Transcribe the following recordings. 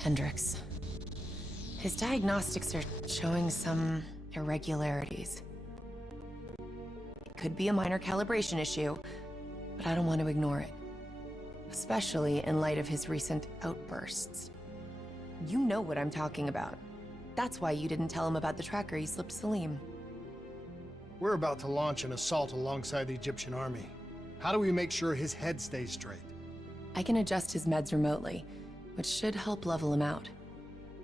Hendrix. His diagnostics are showing some irregularities. It could be a minor calibration issue, but I don't want to ignore it. Especially in light of his recent outbursts. You know what I'm talking about. That's why you didn't tell him about the tracker you slipped Salim. We're about to launch an assault alongside the Egyptian army. How do we make sure his head stays straight? I can adjust his meds remotely, which should help level him out.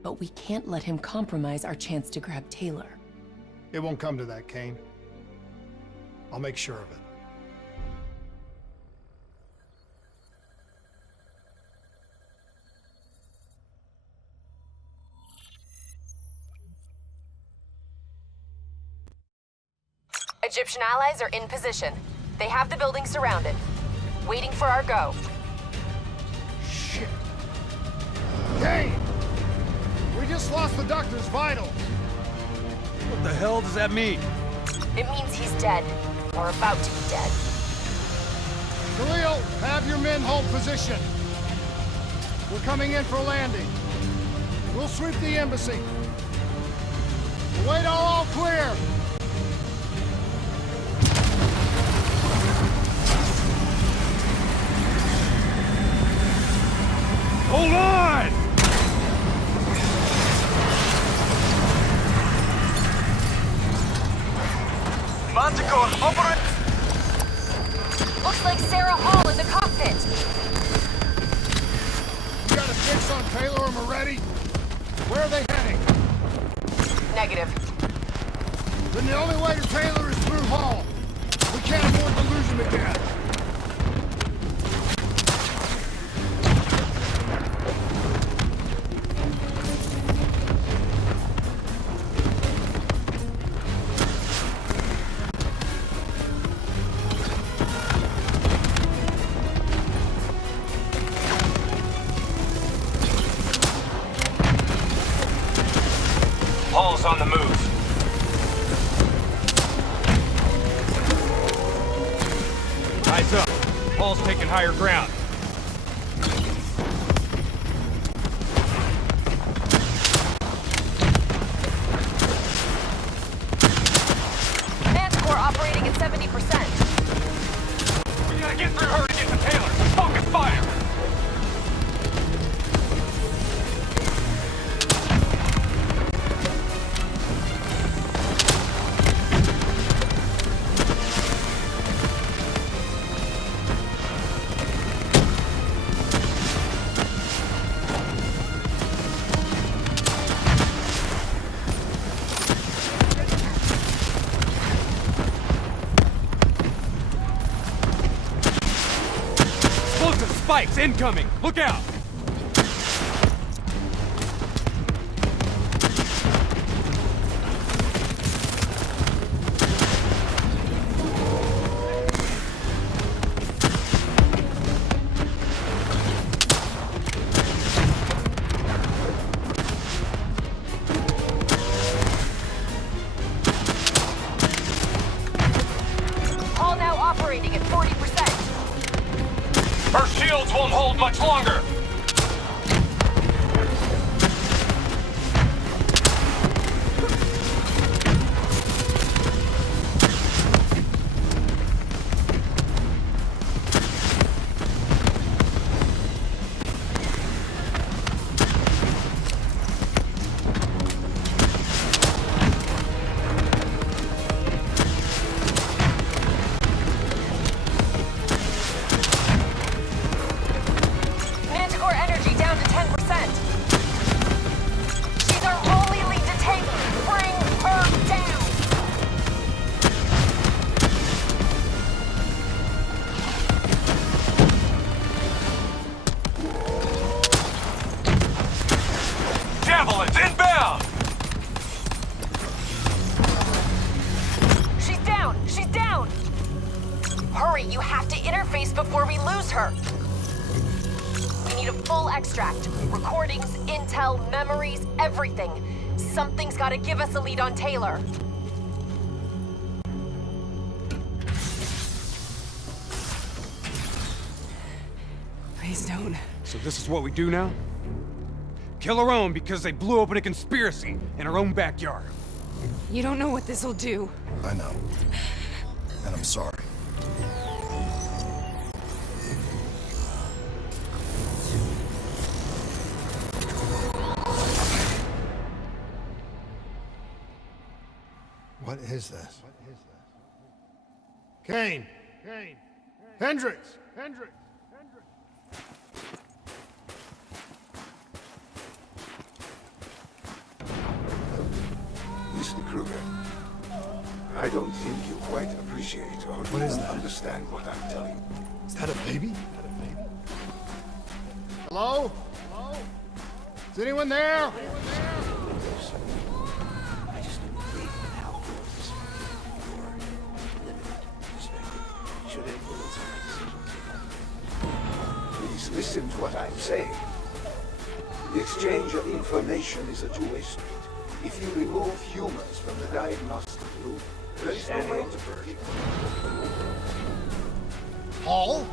But we can't let him compromise our chance to grab Taylor. It won't come to that, Kane. I'll make sure of it. Egyptian allies are in position. They have the building surrounded. Waiting for our go. Shit. Kane! We just lost the doctor's vitals. What the hell does that mean? It means he's dead. Or about to be dead. Khalil, have your men hold position. We're coming in for landing. We'll sweep the embassy. Wait all clear. Hold on! Manticore, operate! Looks like Sarah Hall in the cockpit. You got a fix on Taylor and Moretti? Where are they heading? Negative. Then the only way to Taylor is through Hall. We can't afford to lose him again. Hall's on the move. Eyes up. Hall's taking higher ground. Manticore operating at 70%. We gotta get through her to get to Taylor. Focus fire! Spikes incoming! Look out! Hall now operating at 40%. Her shields won't hold much longer! Javelins inbound! She's down! She's down! Hurry, you have to interface before we lose her! We need a full extract. Recordings, intel, memories, everything. Something's gotta give us a lead on Taylor. Please don't. So this is what we do now? kill her own because they blew open a conspiracy in her own backyard. You don't know what this'll do. I know. And I'm sorry. What is this? Kane! Hendricks! Mr. Kruger, I don't think you quite appreciate or understand what I'm telling you. Is that a baby? Hello? Is anyone there? I just don't believe in how yours, your limited perspective should influence my decisions. Please listen to what I'm saying. The exchange of information is a two-way street. If you remove humans from the diagnostic loop, there is no way to predict. Paul?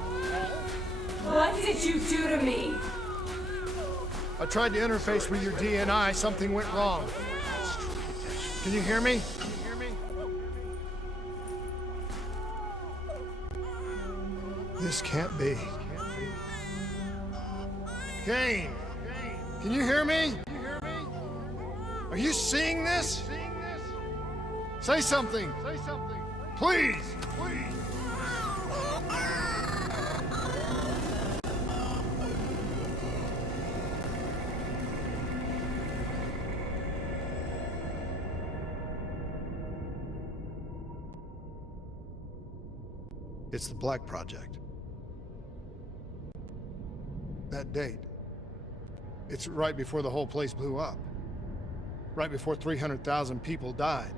What did you do to me? I tried to interface with your DNI. Something went wrong. Can you hear me? This can't be. Kane! Can you hear me? Are you seeing this? Say something! Please! It's the Black Project. That date. It's right before the whole place blew up. Right before 300,000 people died.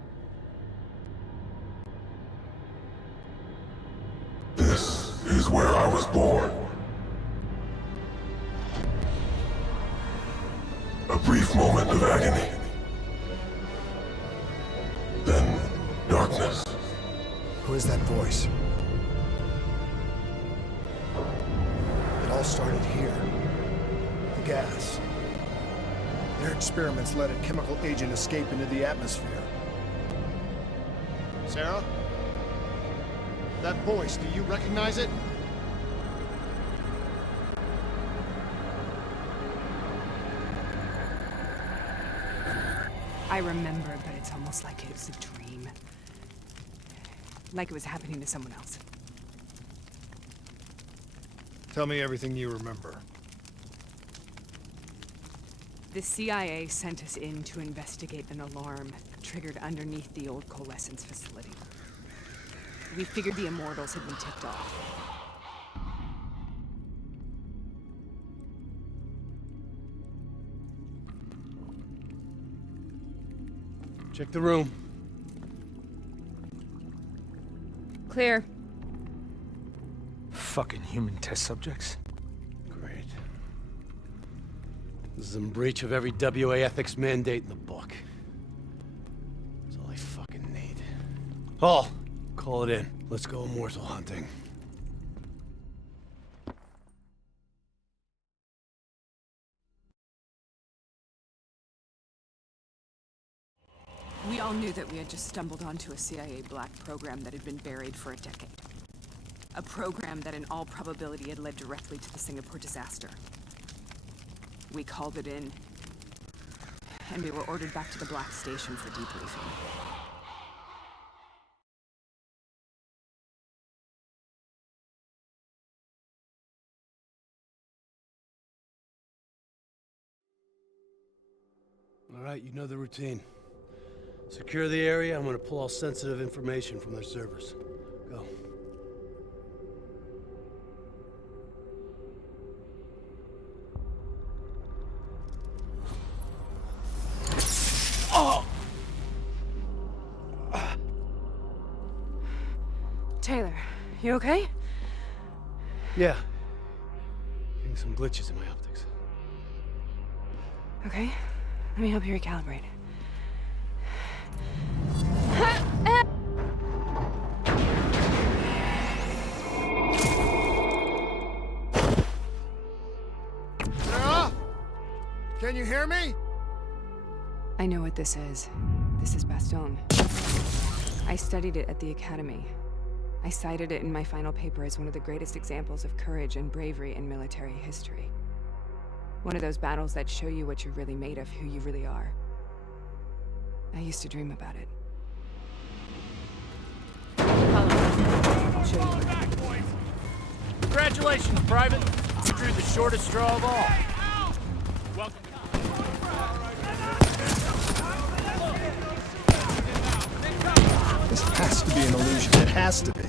This is where I was born. A brief moment of agony. Then darkness. Who is that voice? It all started here. The gas. Their experiments let a chemical agent escape into the atmosphere. Sarah? That voice, do you recognize it? I remember, but it's almost like it was a dream. Like it was happening to someone else. Tell me everything you remember. The CIA sent us in to investigate an alarm triggered underneath the old Coalescence facility. We figured the Immortals had been tipped off. Check the room. Clear. Fucking human test subjects. Great. This is in breach of every WA ethics mandate in the book. That's all I fucking need. Hall, call it in. Let's go immortal hunting. We all knew that we had just stumbled onto a CIA black program that had been buried for a decade. A program that in all probability had led directly to the Singapore disaster. We called it in, and we were ordered back to the Black Station for debriefing. All right, you know the routine. Secure the area. I'm gonna pull all sensitive information from their servers. Go. Taylor, you okay? Yeah. Getting some glitches in my optics. Okay, let me help you recalibrate. Sarah? Can you hear me? I know what this is. This is Bastogne. I studied it at the academy. I cited it in my final paper as one of the greatest examples of courage and bravery in military history. One of those battles that show you what you're really made of, who you really are. I used to dream about it. I'll show you what. Congratulations, Private. You drew the shortest straw of all. Welcome. This has to be an illusion. It has to be.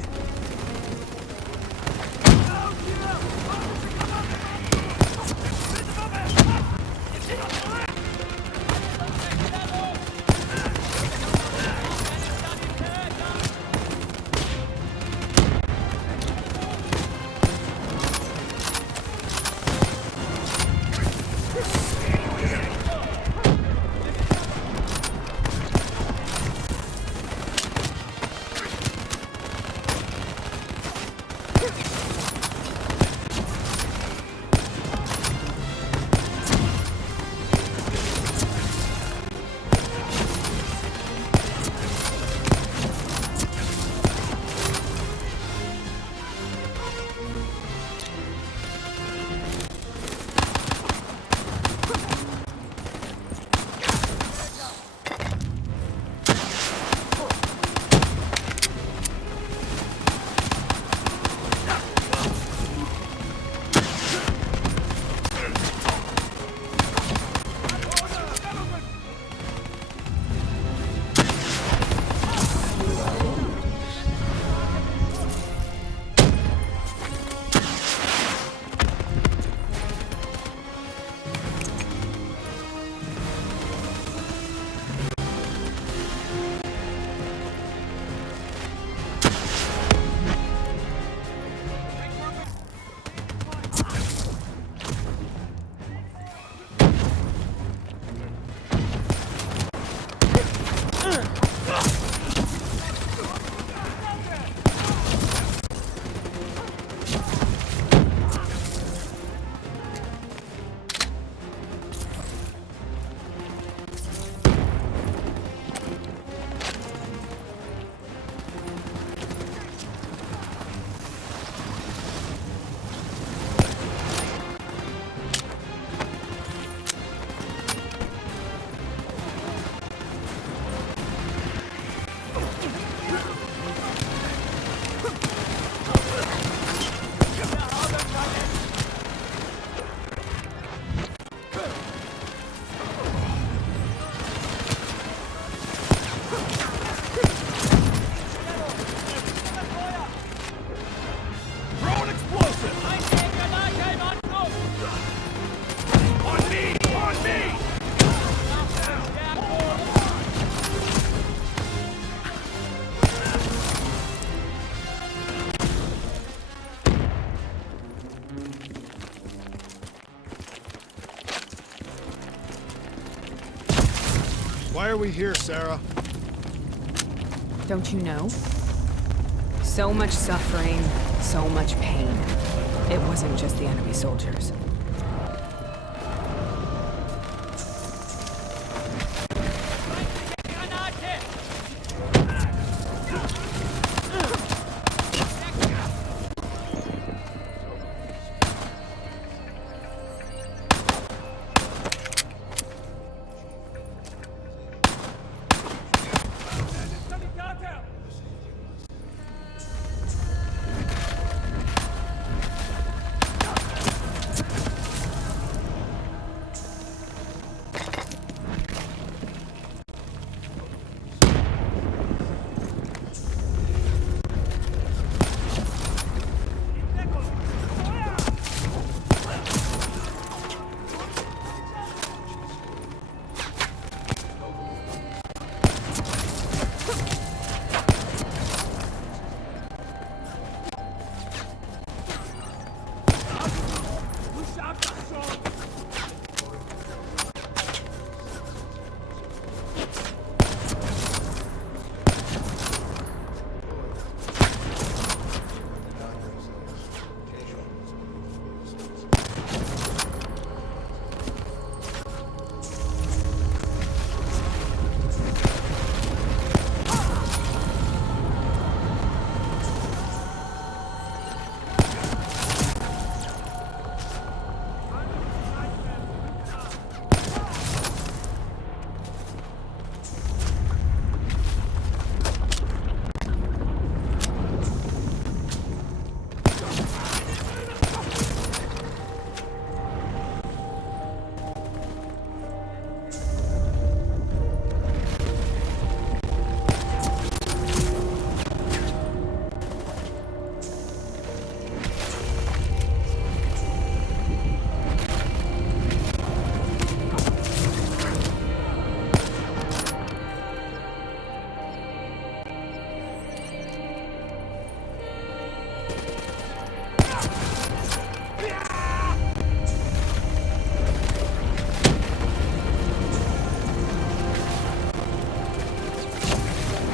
Why are we here, Sarah? Don't you know? So much suffering, so much pain. It wasn't just the enemy soldiers.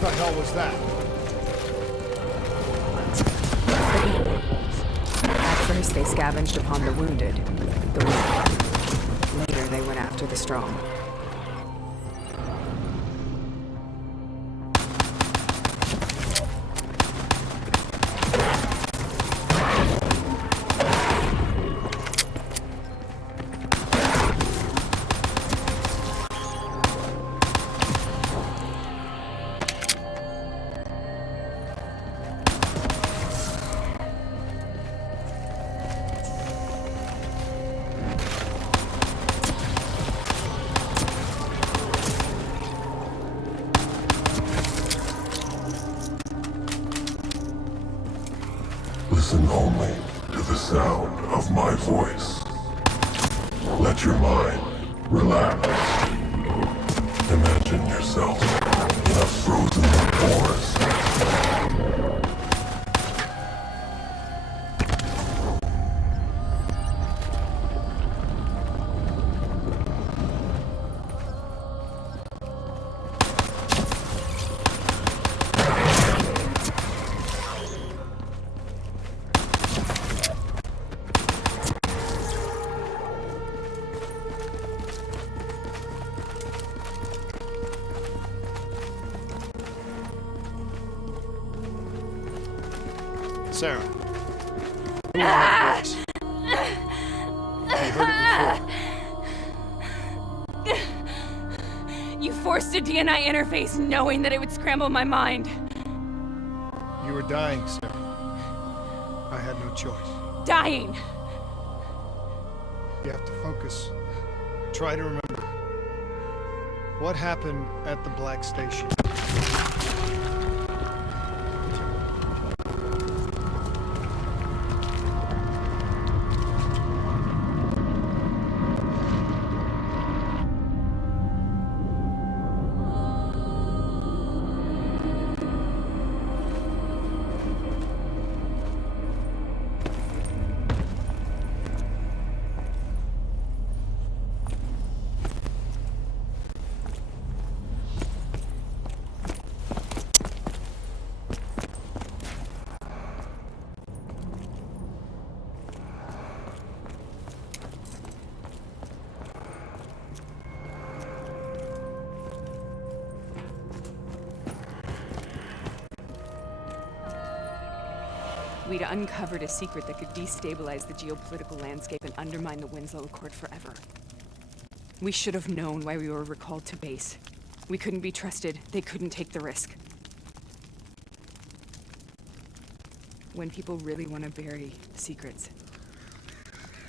the hell was that? At first, they scavenged upon the wounded, the weak. Later, they went after the strong. Listen only to the sound of my voice. Let your mind relax. Imagine yourself in a frozen forest. Sarah. Who is that voice? You heard it before. You forced a DNI interface knowing that it would scramble my mind. You were dying, Sarah. I had no choice. Dying. You have to focus. Try to remember. What happened at the Black Station? We'd uncovered a secret that could destabilize the geopolitical landscape and undermine the Winslow Accord forever. We should have known why we were recalled to base. We couldn't be trusted. They couldn't take the risk. When people really want to bury secrets,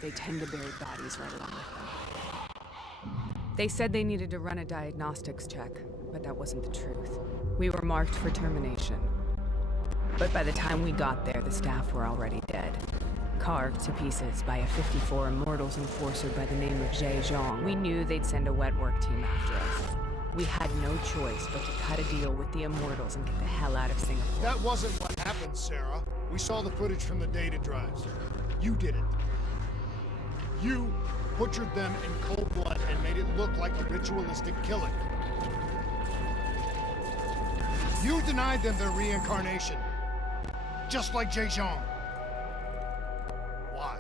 they tend to bury bodies right along with them. They said they needed to run a diagnostics check, but that wasn't the truth. We were marked for termination. But by the time we got there, the staff were already dead. Carved to pieces by a 54 Immortals enforcer by the name of 𝐂𝐥𝐿. We knew they'd send a wet work team after us. We had no choice but to cut a deal with the Immortals and get the hell out of Singapore. That wasn't what happened, Sarah. We saw the footage from the data drives. You did it. You butchered them in cold blood and made it look like a ritualistic killing. You denied them their reincarnation. Just like 𝐂𝐥𝐿. Why?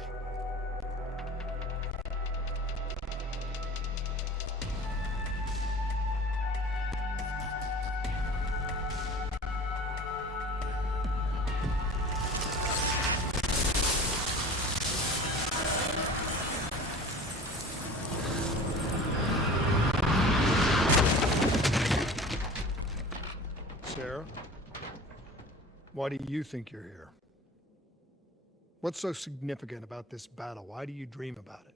Sarah? Why do you think you're here? What's so significant about this battle? Why do you dream about it?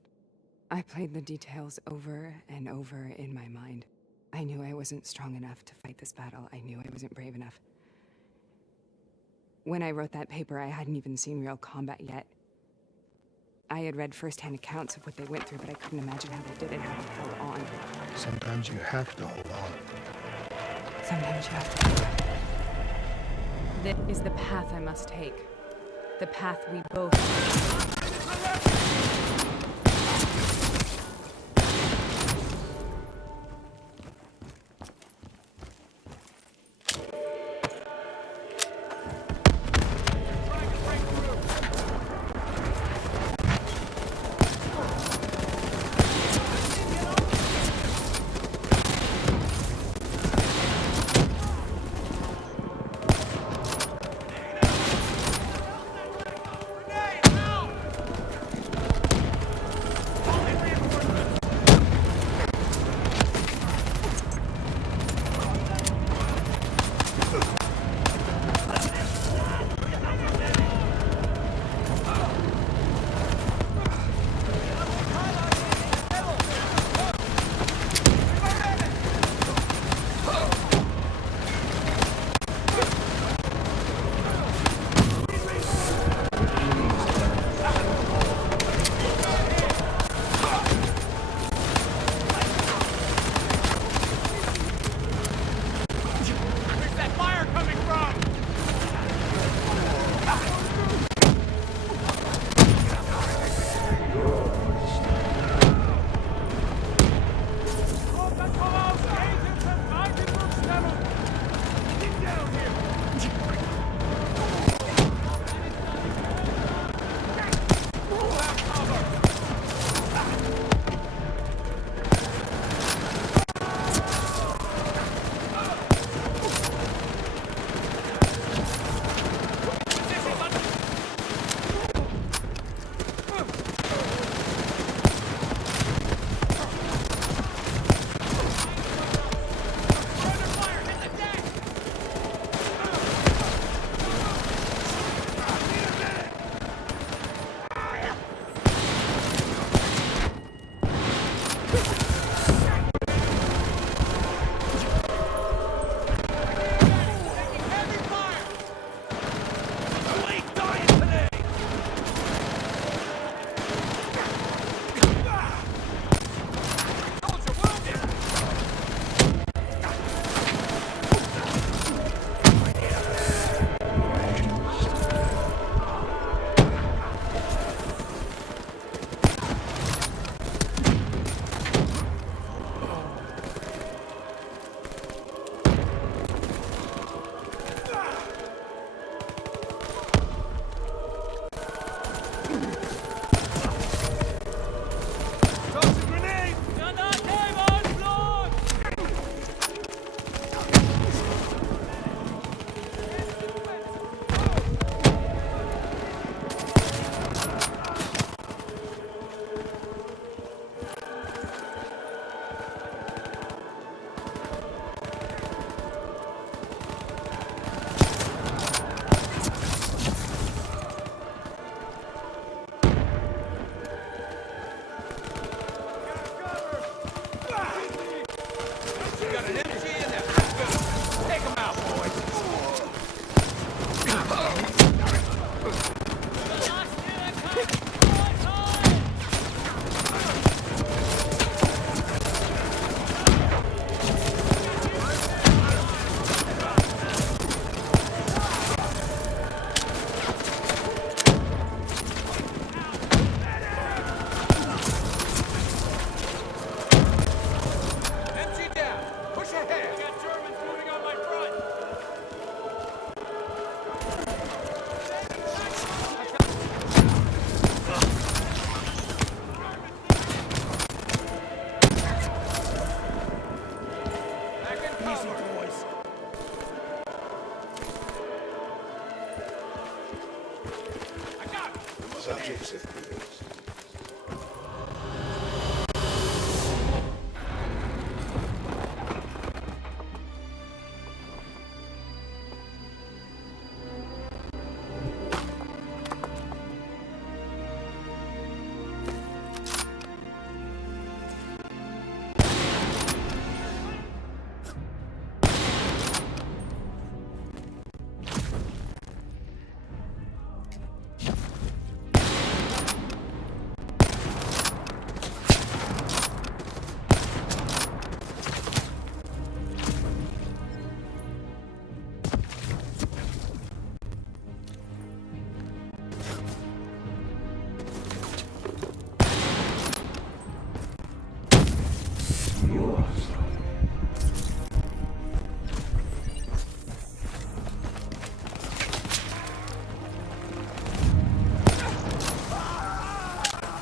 I played the details over and over in my mind. I knew I wasn't strong enough to fight this battle. I knew I wasn't brave enough. When I wrote that paper, I hadn't even seen real combat yet. I had read first-hand accounts of what they went through, but I couldn't imagine how they did it, how they held on. Sometimes you have to hold on. Sometimes you have to. This is the path I must take. The path we both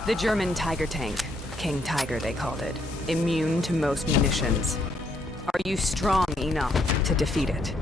The German Tiger tank. King Tiger, they called it. Immune to most munitions. Are you strong enough to defeat it?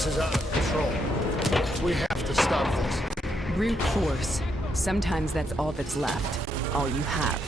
This is out of control. We have to stop this. Brute force. Sometimes that's all that's left. All you have.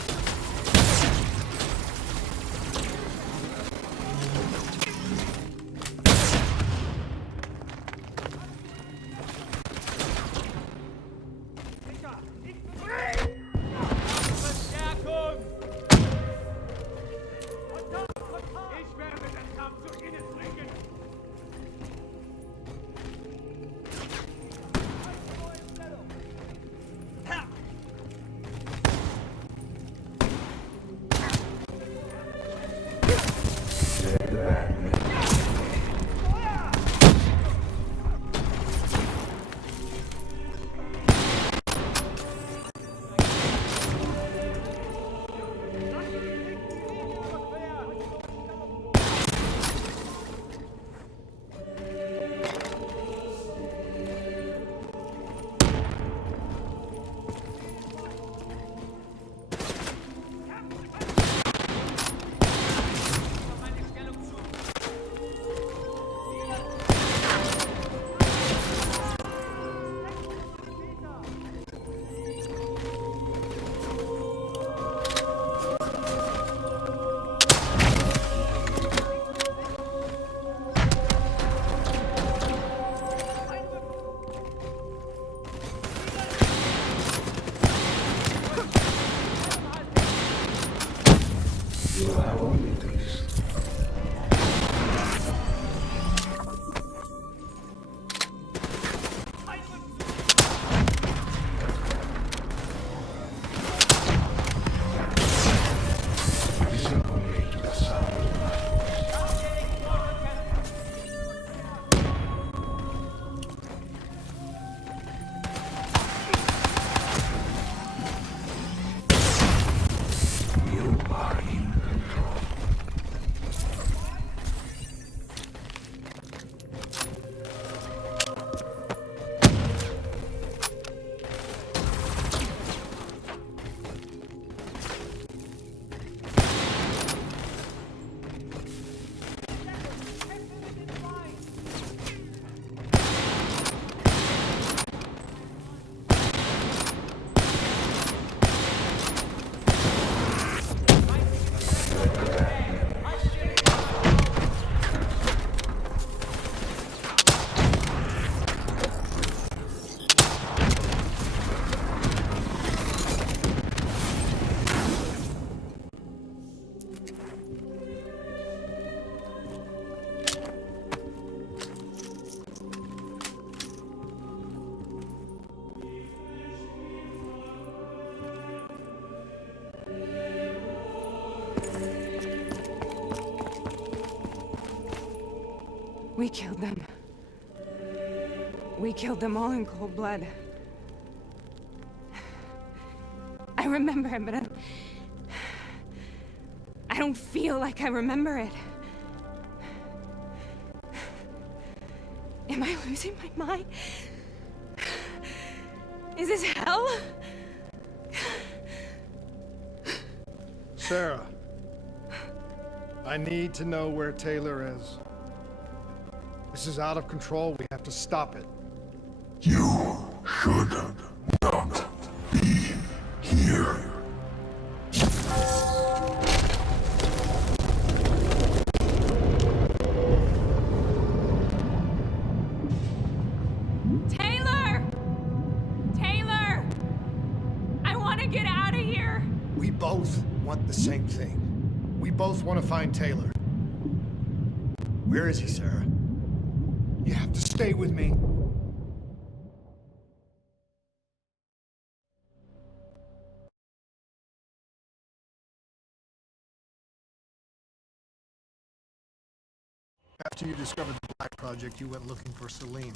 We killed them. We killed them all in cold blood. I remember it, but I don't feel like I remember it. Am I losing my mind? Is this hell? Sarah, I need to know where Taylor is. This is out of control. We have to stop it. You should not be here. Taylor! Taylor! I want to get out of here! We both want the same thing. We both want to find Taylor. Where is he, Sarah? You have to stay with me. After you discovered the Black Project, you went looking for Salim.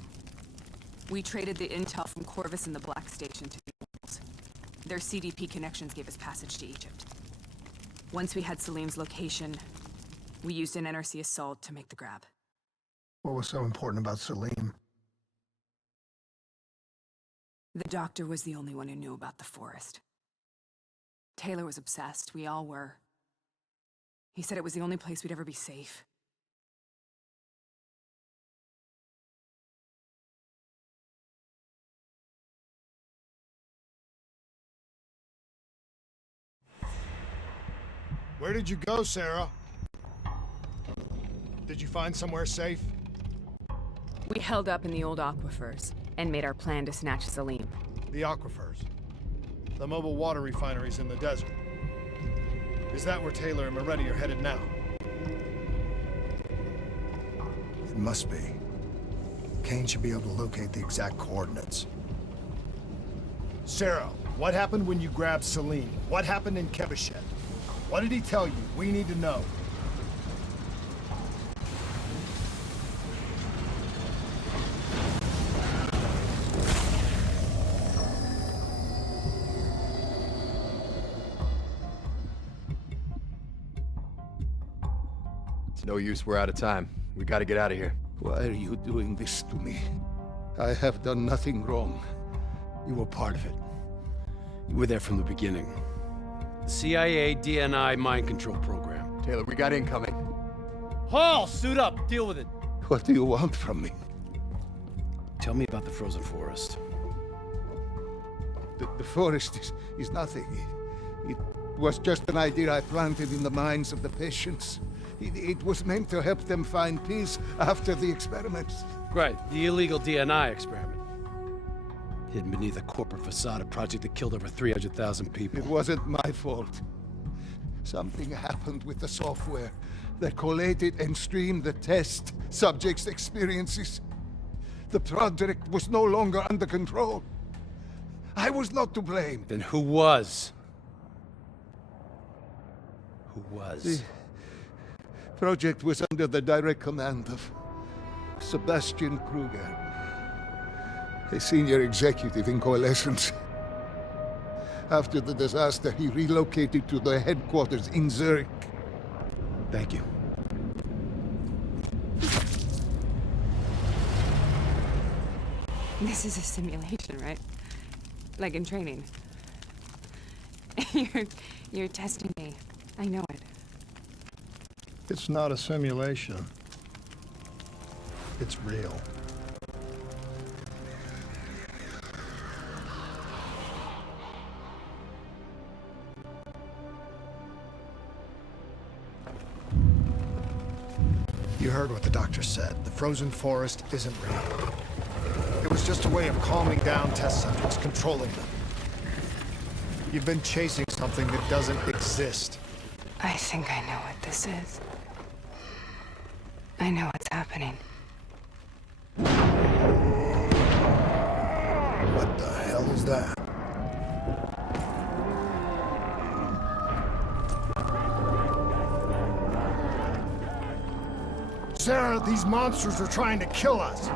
We traded the intel from Corvus and the Black Station to the Rebels. Their CDP connections gave us passage to Egypt. Once we had Salim's location, we used an NRC assault to make the grab. What was so important about Salim? The doctor was the only one who knew about the forest. Taylor was obsessed. We all were. He said it was the only place we'd ever be safe. Where did you go, Sarah? Did you find somewhere safe? We held up in the old aquifers and made our plan to snatch Salim. The aquifers. The mobile water refineries in the desert. Is that where Taylor and Moretti are headed now? It must be. Kane should be able to locate the exact coordinates. Sarah, what happened when you grabbed Salim? What happened in Kebechet? What did he tell you? We need to know. It's no use, we're out of time. We gotta get out of here. Why are you doing this to me? I have done nothing wrong. You were part of it. You were there from the beginning. The CIA DNI mind control program. Taylor, we got incoming. Hall, suit up, deal with it. What do you want from me? Tell me about the frozen forest. The forest is nothing. It was just an idea I planted in the minds of the patients. It was meant to help them find peace after the experiments. Right, the illegal DNI experiment. Hidden beneath a corporate facade, a project that killed over 300,000 people. It wasn't my fault. Something happened with the software that collated and streamed the test subjects' experiences. The project was no longer under control. I was not to blame. Then who was? Who was? The project was under the direct command of Sebastian Kruger, a senior executive in Coalescence. After the disaster, he relocated to the headquarters in Zurich. Thank you. This is a simulation, right? Like in training. You're testing me. I know it. It's not a simulation. It's real. You heard what the doctor said. The frozen forest isn't real. It was just a way of calming down test subjects, controlling them. You've been chasing something that doesn't exist. I think I know what this is. I know what's happening. What the hell is that? Sarah, these monsters are trying to kill us.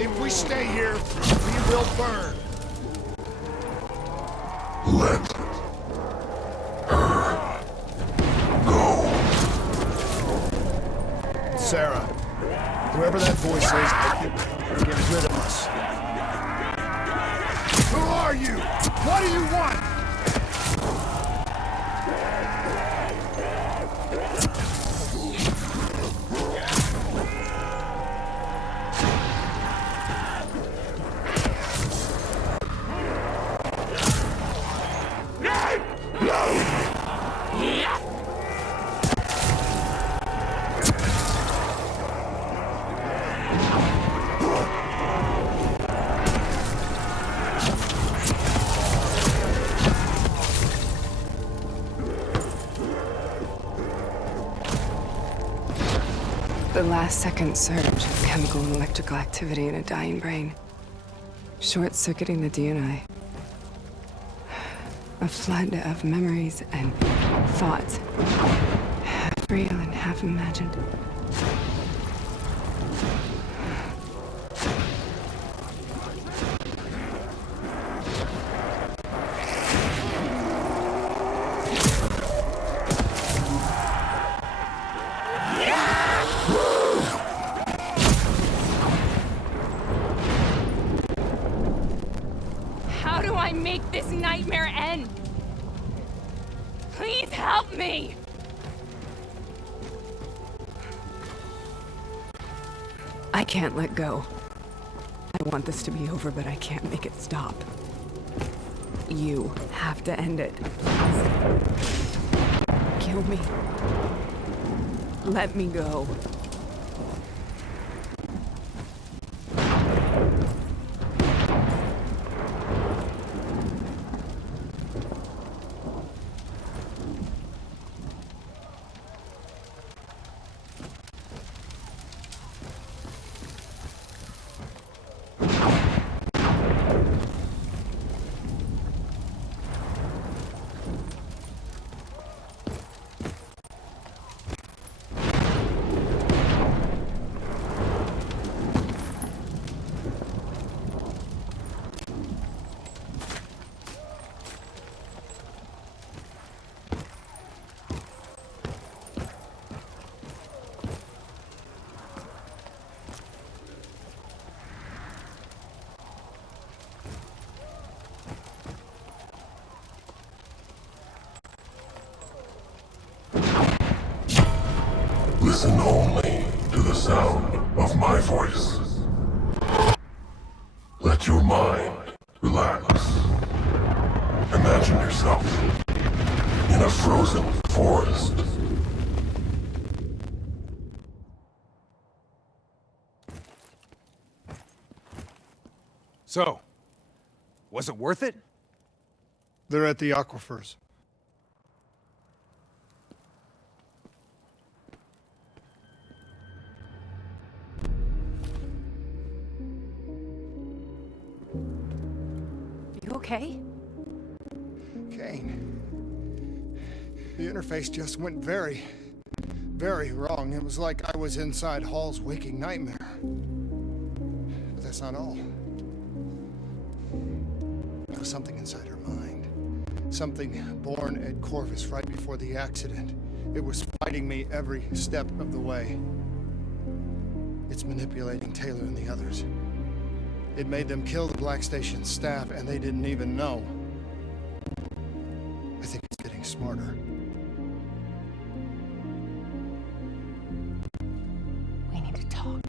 If we stay here, we will burn. Let her go. Sarah, whoever that voice is, get rid of us. Who are you? What do you want? The last-second surge of chemical and electrical activity in a dying brain. Short-circuiting the DNA. A flood of memories and thoughts. Half real and half imagined. How do I make this nightmare end? Please help me! I can't let go. I want this to be over, but I can't make it stop. You have to end it. Kill me. Let me go. Listen only to the sound of my voice. Let your mind relax. Imagine yourself in a frozen forest. So, was it worth it? They're at the Aquifers. You okay? Kane. The interface just went very wrong. It was like I was inside Hall's waking nightmare. But that's not all. There was something inside her mind. Something born at Corvus right before the accident. It was fighting me every step of the way. It's manipulating Taylor and the others. It made them kill the Black Station staff, and they didn't even know. I think it's getting smarter. We need to talk.